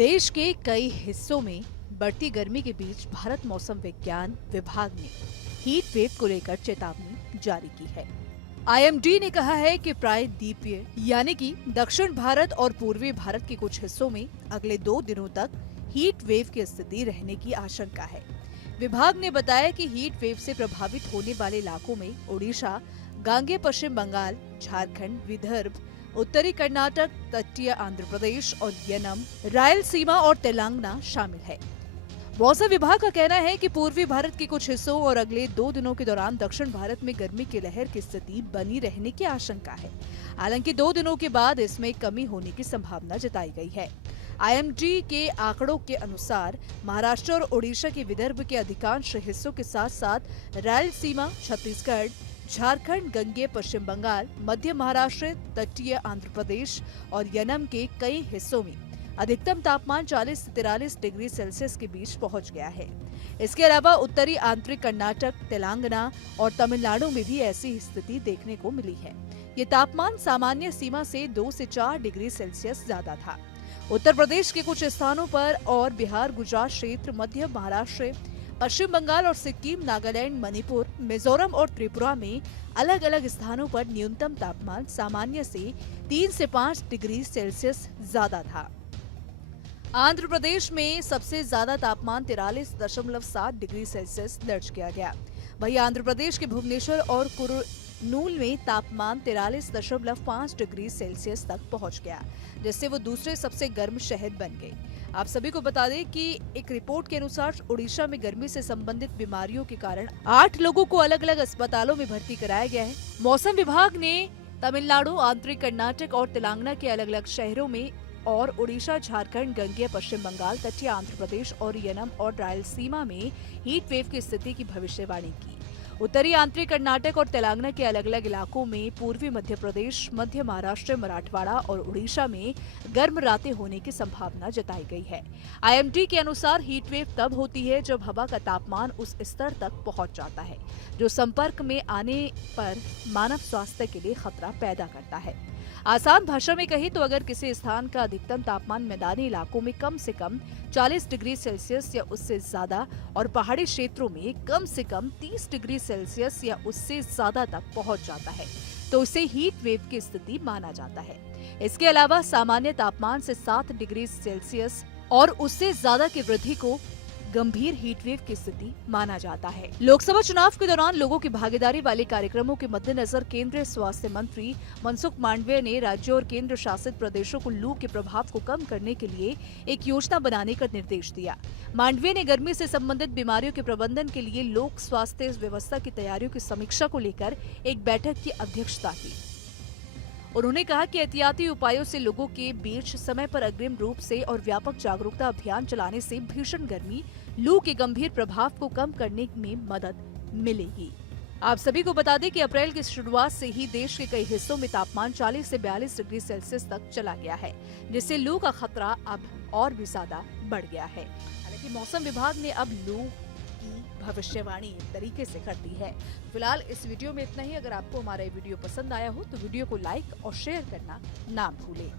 देश के कई हिस्सों में बढ़ती गर्मी के बीच भारत मौसम विज्ञान विभाग ने हीट वेव को लेकर चेतावनी जारी की है। आईएमडी ने कहा है कि प्रायद्वीपीय यानी कि दक्षिण भारत और पूर्वी भारत के कुछ हिस्सों में अगले 2 दिनों तक हीट वेव की स्थिति रहने की आशंका है। विभाग ने बताया कि हीट वेव से प्रभावित होने वाले इलाकों में ओडिशा, गांगे पश्चिम बंगाल, झारखंड, विदर्भ, उत्तरी कर्नाटक, तटीय आंध्र प्रदेश और यनम, रायलसीमा और तेलंगाना शामिल है। मौसम विभाग का कहना है कि पूर्वी भारत के कुछ हिस्सों और अगले 2 दिनों के दौरान दक्षिण भारत में गर्मी की लहर की स्थिति बनी रहने की आशंका है। हालांकि 2 दिनों के बाद इसमें कमी होने की संभावना जताई गई है। आईएमडी के आंकड़ों के अनुसार महाराष्ट्र और ओडिशा के विदर्भ के अधिकांश हिस्सों के साथ साथ रायलसीमा, छत्तीसगढ़, झारखंड, गंगे पश्चिम बंगाल, मध्य महाराष्ट्र, तटीय आंध्र प्रदेश और यनम के कई हिस्सों में अधिकतम तापमान 40 से 43 डिग्री सेल्सियस के बीच पहुंच गया है। इसके अलावा उत्तरी आंतरिक कर्नाटक, तेलंगाना और तमिलनाडु में भी ऐसी स्थिति देखने को मिली है। ये तापमान सामान्य सीमा से 2 से 4 डिग्री सेल्सियस ज्यादा था। उत्तर प्रदेश के कुछ स्थानों पर और बिहार, गुजरात क्षेत्र, मध्य महाराष्ट्र, पश्चिम बंगाल और सिक्किम, नागालैंड, मणिपुर, मिजोरम और त्रिपुरा में अलग अलग स्थानों पर न्यूनतम तापमान सामान्य से 3 से 5 डिग्री सेल्सियस ज्यादा था। आंध्र प्रदेश में सबसे ज्यादा तापमान 43.7 डिग्री सेल्सियस दर्ज किया गया। वहीं आंध्र प्रदेश के भुवनेश्वर और कुर्नूल में तापमान 43.5 डिग्री सेल्सियस तक पहुंच गया, जिससे वो दूसरे सबसे गर्म शहर बन गए। आप सभी को बता दें कि एक रिपोर्ट के अनुसार ओडिशा में गर्मी से संबंधित बीमारियों के कारण 8 लोगों को अलग अलग अस्पतालों में भर्ती कराया गया है। मौसम विभाग ने तमिलनाडु, आंतरिक कर्नाटक और तेलंगाना के अलग अलग शहरों में और ओडिशा, झारखंड, गंगे पश्चिम बंगाल, तटीय आंध्र प्रदेश और यनम और रायलसीमा में हीट वेव की स्थिति की भविष्यवाणी की। उत्तरी आंतरिक कर्नाटक और तेलंगाना के अलग अलग इलाकों में, पूर्वी मध्य प्रदेश, मध्य महाराष्ट्र, मराठवाड़ा और उड़ीसा में गर्म रातें होने की संभावना जताई गई है। आईएमडी के अनुसार हीट वेव तब होती है जब हवा का तापमान उस स्तर तक पहुंच जाता है जो संपर्क में आने पर मानव स्वास्थ्य के लिए खतरा पैदा करता है। आसान भाषा में कहें तो अगर किसी स्थान का अधिकतम तापमान मैदानी इलाकों में कम से कम 40 डिग्री सेल्सियस या उससे ज्यादा और पहाड़ी क्षेत्रों में कम से कम 30 डिग्री सेल्सियस या उससे ज्यादा तक पहुंच जाता है तो उसे हीट वेव की स्थिति माना जाता है। इसके अलावा सामान्य तापमान से 7 डिग्री सेल्सियस और उससे ज्यादा की वृद्धि को गंभीर हीट वेव की स्थिति माना जाता है। लोकसभा चुनाव के दौरान लोगों की भागीदारी वाले कार्यक्रमों के मद्देनजर केंद्रीय स्वास्थ्य मंत्री मनसुख मांडविया ने राज्यों और केंद्र शासित प्रदेशों को लू के प्रभाव को कम करने के लिए एक योजना बनाने का निर्देश दिया। मांडविया ने गर्मी से संबंधित बीमारियों के प्रबंधन के लिए लोक स्वास्थ्य व्यवस्था की तैयारियों की समीक्षा को लेकर एक बैठक की अध्यक्षता की। उन्होंने कहा कि एहतियाती उपायों से लोगों के बीच समय पर अग्रिम रूप से और व्यापक जागरूकता अभियान चलाने से भीषण गर्मी, लू के गंभीर प्रभाव को कम करने में मदद मिलेगी। आप सभी को बता दें कि अप्रैल की शुरुआत से ही देश के कई हिस्सों में तापमान 40 से 42 डिग्री सेल्सियस तक चला गया है, जिससे लू का खतरा अब और भी ज्यादा बढ़ गया है। हालांकि मौसम विभाग ने अब लू की भविष्यवाणी एक तरीके से कर दी है। फिलहाल इस वीडियो में इतना ही। अगर आपको हमारा ये वीडियो पसंद आया हो तो वीडियो को लाइक और शेयर करना ना भूलें।